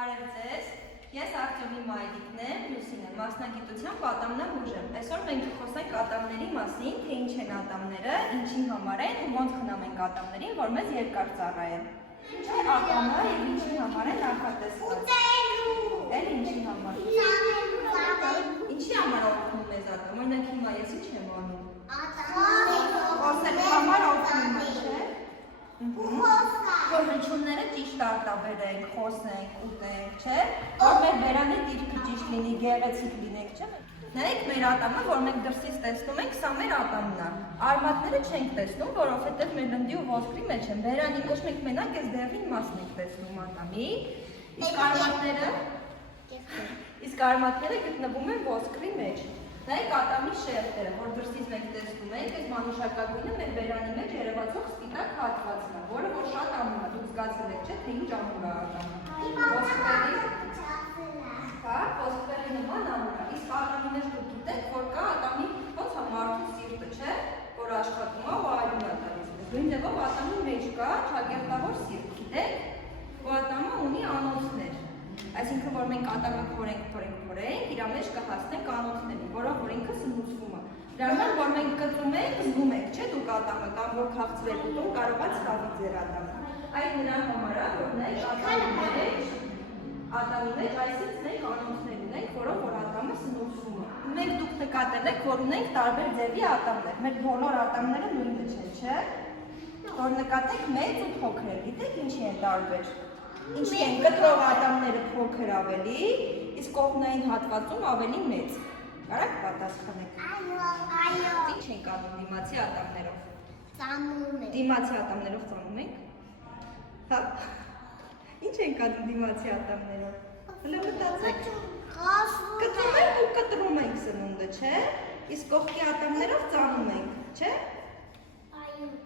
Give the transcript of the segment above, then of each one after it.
Բարև ձեզ, ես Արտյոմի մայրիկն եմ, Լուսին եմ, մասնագիտությամբ ատամնան ուժ եմ։ Այսօր մենք կխոսենք ատամների մասին, թե ինչ են ատամները, ինչի համար են ու ոնց խնամենք ատամներին, որ մեզ երկար ծառայեն։ Ինչ է ատամը և ինչի համար են նախատեսված։ Էլ ինչի համար։ Ինչի համար օգնում մեզ ատամը, օրինակ հիմա ես ինչ եմ անում։ Խոսելու համար օգնում է, չէ՞։ Որ հնչյունները ճիշտ արտաբերենք, խոսենք, ուտենք, չէ՞, որ մեր բերանը դիրքը ճիշտ լինի, գեղեցիկ լինենք, չէ՞։ Նայեք մեր ատամը, որ մենք դրսից տեսնում ենք, սա մեր ատամն է։ Արմատները չենք տեսնում, որովհետև մեր լնդի ու ոսկրի մեջ են։ Բերանի մեջ մենք մենակ այս դեղին մասն ենք տեսնում ատամի, իսկ արմատները գտնվում են ոսկրի մեջ։ Նայեք ատամի շերտերը, որ դրսից մենք տեսնում ենք, այս մանուշակագույնը մեր բերանի մեջ երևացող սպիտակ հատվածն է, որը որ շատ ամուր է, դուք զգացել եք, չէ՞, թե ինչ ամուր է ատամը։ Ոսկրերի նման ամուր է, իսկ ատամի մեջ դուք գիտեք, որ կա ատամի ոնց է մարդու սիրտը, չէ՞, որ աշխատում է ու այլուն է տալիս։ Նույն ձևով ատամի մեջ կա ճակերտավոր սիրտ, գիտեք, ու ատամը ունի անոթներ։ Այսինքն, որ մենք ատամը փորենք, իր մեջ կհասնենք անոթների, որով որ ինքը սնուցվում է։ Դրա համար, որ մենք կծում ենք, զգում ենք, չէ՞ դուք ատամը, կամ որ քաղցրեք ուտում, կարող է ցավի ձեր ատամը։ Այդ նրան համար է, որ մենք ատամի մեջ այսպես մենք անոթներ ունենք, որով որ ատամը սնուցվում է։ Մենք դուք նկատել եք, որ ունենք տարբեր ձևի ատամներ։ Մեր բոլոր ատամները նույնը չեն, չէ՞։ Որ նկատեք մեծ ու փոքր, գիտեք ինչի են տարբեր։ Ինչի են կտրող ատամները փոքր ավելի, իսկ կողմնային հատվածում ավելի մեծ։ Կարաք պատասխանեք։ Այո։ Ինչ ենք անում դիմացի ատամներով։ Ծանում ենք։ Դիմացի ատամներով ծանում ենք։ Հա։ Ինչ ենք անում դիմացի ատամներով։ Հələ մտածեք։ Կտրում ենք ու կտրում ենք սնունդը, չէ՞։ Իսկ կողքի ատամներով ծանում ենք, չէ՞։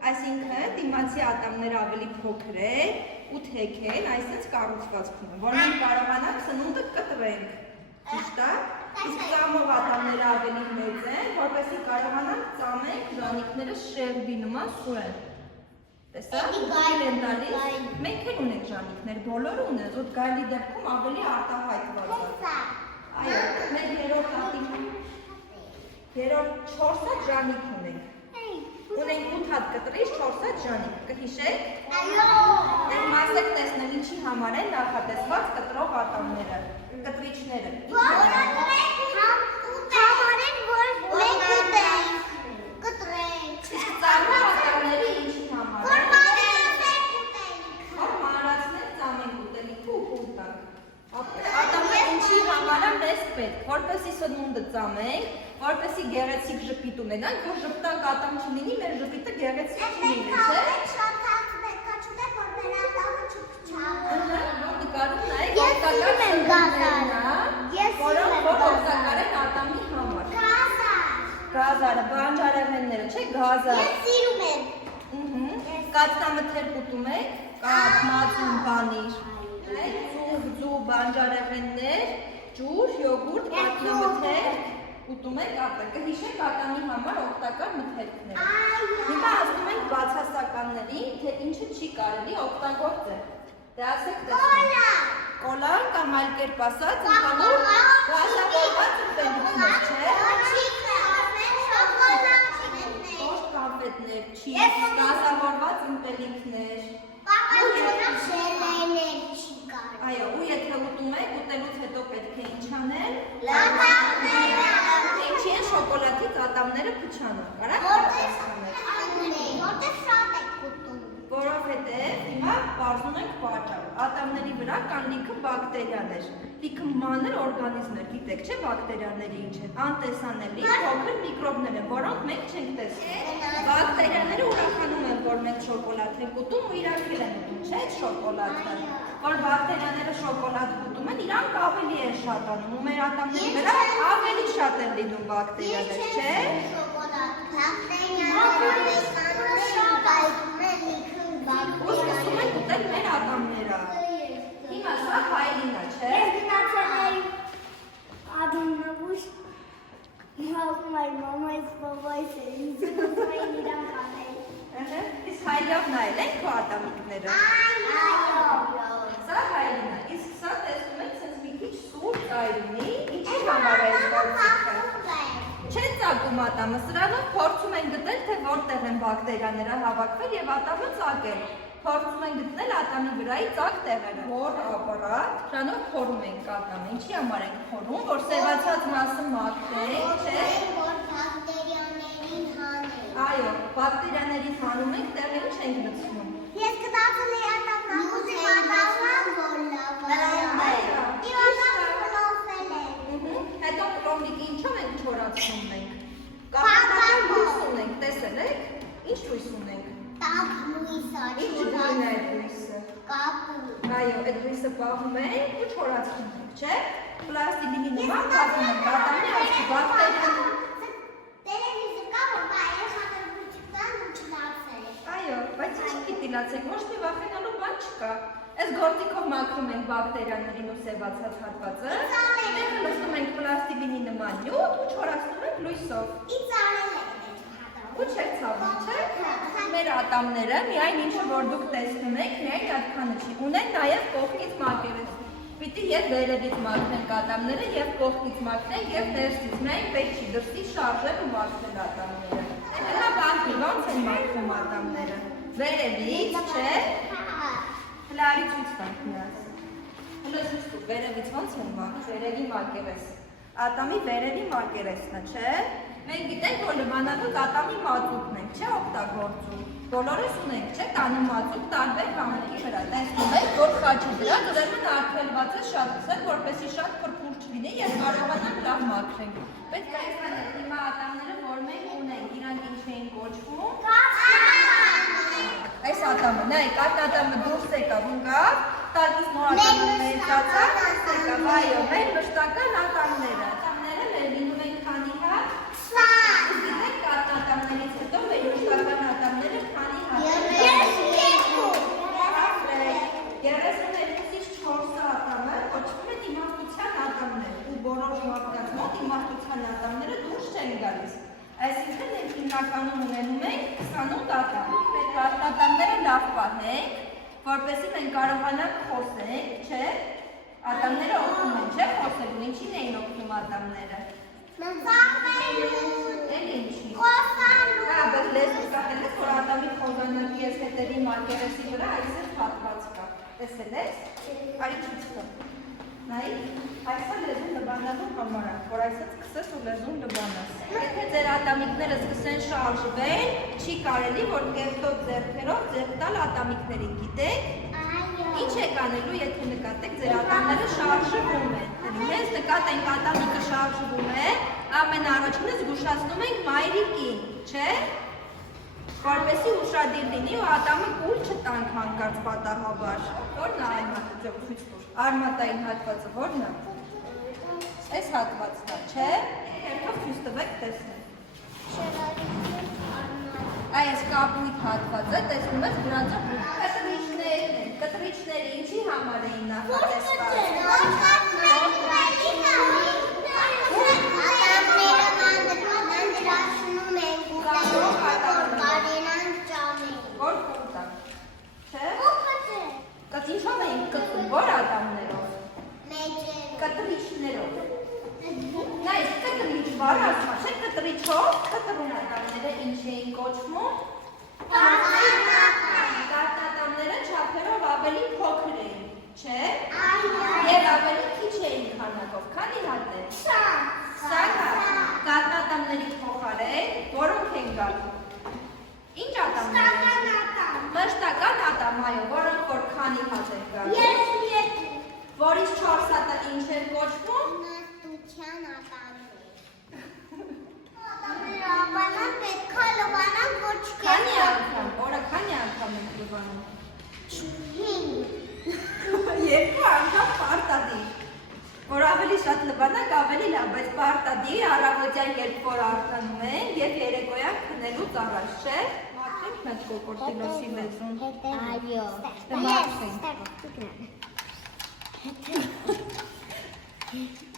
Այսինքն դիմացի ատամները ավելի փոքր են ու թեք են, այսպես կառուցվածքում են, որ մենք կարողանանք սնունդը կտրենք, ճիշտ է, իսկ ծամող ատամները ավելի մեծ են, որպեսզի կարողանանք ծամենք ժանիքները շերբի նման սուրեն։ Տեսա՞ք, ուտել են տալիս, մենք էլ ունենք ժանիքներ, բոլորը ունեն, զոտ գայլի դեպքում ավելի արտահայտված է։ Այո, մենք երրորդ 4 հատ ժանիք ունենք։ Ունենք 8 հատ կտրիչ, 4 հատ ժանիք, կհիշեք։ Այո։ Դեռ մասեք տեսնել ինչի համար են նախատեսված կտրող ատամները, կտրիչները։ Համարեն, որ մենք ուտենք, կտրենք։ Իսկ ծամող ատամները ինչի համար Որ են։ մանրացնենք ուտենք։ Որ մանրացնենք ծամենք ուտելիքը ու ուտանք։ Ատամը ինչի համար է մեզ պետք, որպեսզի սնունդը ծամենք, որպեսզի գեղեցիկ ժպիտ ունենանք, որ ժպտանք ատամ չլինի, մեր ժպիտը գեղեցիկ չլինի, չէ՞։ Նկարում նայեք օգտակար սնունդներն, որոնք օգտակար են ատամի համար։ Գազարը, բանջարեղենները, չէ՞, գազար։ Ես սիրում եմ։ Կաթնամթերք ուտում եք, կաթ, մածուն, պանիր, ձու, բանջարեղեններ, ջուր, յոգուրտ, կաթնամթերք ուտում եք ապը, կհիշեք ատամի համար օգտակար մթերքները։ Հիմա ասում ենք բացասականներին, թե ինչը չի կարելի օգտագործել։ Դե ասեք տեսնենք։ Կոլան կամ այլ կերպ ասած, ընդհանուր գազավորված ուտելիքներ, չէ՞։ Կոշտ կոնֆետներ, չիպս, գազավորված ուտելիքներ։ Այո, ու եթե ուտում եք, ուտելուց հետո պետք է ինչ անել։ Ինչի են շոկոլադից ատամները փչանում, կարաք պատասխանեք։ Որտեղ շատ եք ուտում։ Որովհետև հիմա բարձում ենք պատճառ։ Ատամների վրա կան լիքը բակտերիաներ, լիքը մանր օրգանիզմներ, գիտեք չէ բակտերիաները ինչ են, անտեսանելի փոքր միկրոբներ են, որոնք մենք չենք տեսնում։ Բակտերիաները ուրախանում են, որ մենք շոկոլադ ենք ուտում ու իրանք են ուտում, չէ՞ շոկոլադը։ Որ բակտերիաները շոկոլադ ուտում են, իրանք ավելի են շատանում ու մեր ատամների վրա ավելի շատ են լինում բակտերիաներ, չէ՞։ Ու սկսում ենք ուտել մեր ատամները։ Հիմա սա հայելին է, չէ՞։ Ես գնացել եմ ադուննավուշ, my mama is papa-ից է, ինձ խոսային իրան կանել։ Իսկ հայլով նայել ենք քո ատամիկները։ Այո։ Սա հայելին է, իսկ սա տեսնում կապում ատամը սրանով, փորձում են գտնել, թե որտեղ են բակտերիաները հավաքվել եւ ատամը ծակել։ Փորձում են գտնել ատամի վրայի ծակ տեղերը։ Որ ապարատ, սրանով փորում ենք ատամը։ Ինչի համար ենք փորում, որ սևացած մասը մաքրենք, չէ՞։ Որ բակտերիաներին հանենք։ Այո, բակտերիաներից հանում ենք, տեղը ինչ ենք լցնում։ Ես կդարձնի ատամն ուզի ատամն որ լավ է։ Հետո պլոմբիկի ինչով ենք չորացնում մենք։ Կապ լույս ունենք, տեսել եք։ Ինչ լույս ունենք։ Տաք լույսը, Ինչ գույն է այդ լույսը։ կապը։ Այո, այդ լույսը պահում ենք ու չորացնում ենք, չէ՞։ Պլաստիլինի նման կապում ենք ատամի աչքի բակտերիան։ Տելևիզոր կա, որ կա երեխաները փոքրան ու չդարձել։ Այո, բայց ինչ պիտի լացեք, ոչ մի վախենալու բան չկա։ Այս գործիքով մաքրում ենք բակտերիաներին ու սևացած հատվածը։ Մենք լցնում ենք պլաստիլինի նման նյութ ու չորացնում ենք լույսով։ Ինչ արել եք այդ հատը։ Ու չէ ցավում, չէ։ Մեր ատամները միայն ինչ որ դուք տեսնում եք, միայն այդքանը չի։ Ունեն նաև կողքից մակերես։ Պիտի եւ վերևից մաքրենք ատամները, եւ կողքից մաքրենք, եւ ներսից։ Միայն պետք չի դրսից շարժել ու մաքրել ատամները։ Հետո բացի ոնց են մաքրում ատամները։ Վերևից, չէ։ Հլարի ցույց տանք միած։ Հլոց դու վերևից ոնց են մաքրում, վերևի մակերես։ Ատամի վերևի մակերեսն է, չէ։ Մենք գիտենք, որ լվանալուց ատամի մածուկն ենք, չէ, օգտագործում։ Բոլորս ունենք, չէ, տանը մածուկ տարբեր կամքի վրա։ Տեսնում եք, որ խաչի վրա ուրեմն արգելված է շատ քսել, որպեսզի շատ փրփուր չլինի եւ կարողանանք լավ մաքրենք։ Պետք է իմանալ հիմա ատամները, որ մենք ունենք, իրանք ինչ էին կոչվում։ Այս ատամը, նայեք, այդ ատամը դուրս եկավ, ընկավ, տալիս նոր ատամը մեծացավ, դուրս եկավ, այո, մեր մշտական ատամները։ Ատամները մեր լինում են քանի հատ։ Գիտեք, կաթնատամներից հետո մեր մշտական ատամները քանի հատ։ 32-ից 4 ատամը կոչվում են իմաստության ատամներ ու որոշ մարդկանց մոտ իմաստության ատամները դուրս չեն գալիս։ Այսինքն մենք հիմնականում ունենում ենք 28 ատամ։ Պետք է ատամները լավ պահենք, որպեսզի մենք կարողանանք խոսենք, չէ՞։ Ատամները օգնում են, չէ՞, խոսելու, ինչին էին օգնում ատամները։ Էլ ինչի։ Հա, բայց լեզուս կատել ես, որ ատամի խոզանակի ես հետևի մակերեսի վրա այսպես հատված կա։ Տեսել ես։ Արի ցույց տա։ Նայ, այսա լեզուն լվանալու համար է, որ այսպես սկսես ու լեզուն լվանաս։ Եթե ձեր ատամիկները սկսեն շարժվել, չի կարելի, որ կեղտոտ ձեռքերով ձեռք տալ ատամիկներին, գիտեք։ Ինչ եք անելու, եթե նկատեք ձեր ատամները շարժվում են։ Ես նկատենք ատամիկը շարժվում է, ամենառաջինը զգուշացնում ենք մայրիկին, չէ՞։ Որպեսզի ուշադիր լինի ու ատամը կուլ չտանք հանկարծ պատահաբար։ Որն է արմատային հատվածը, որն է։ Այս հատվածն է, չէ՞։ Երկով ցույց տվեք տեսնենք։ Այս կապույտ հատվածը տեսնում ես դրանցով կտրիչներն են։ Կտրիչները ինչի համար էին նախատեսված։ Որ կուտան, չէ՞։ Ինչով էին կտրում, որ ատամներով։ Կտրիչներով։ Նայ, կտրիչ բառը ասում է, չէ՞, կտրիչով կտրում ատամները ինչ էին կոչվում։ Կաթնատամները չափերով ավելի փոքր էին, չէ՞։ Եվ ավելի քիչ էին քանակով, քանի հատ է։ Սակ կաթնատամների փոխարեն, որոնք են գալու։ Ինչ ատամներ են։ Մշտական ատամ, այո, որոնք որ քանի հատ են գալու։ Որից 4 հատը ինչ են կոչվում։ Իմաստության ատամներ։ Ատամները պետք է լվանան ոչ Քանի անգամ, օրը քանի անգամ ենք լվանում։ 5 Երկու անգամ պարտադիր։ Որ ավելի շատ լվանանք, ավելի լավ, բայց պարտադիր առավոտյան երբ որ արտանում են եւ երեկոյան քնելուց առաջ, չէ՞։ Մաքրենք մեծ կոկորտիլոսի լեզուն։ Այո։ Մաքրենք։ Ստեղ։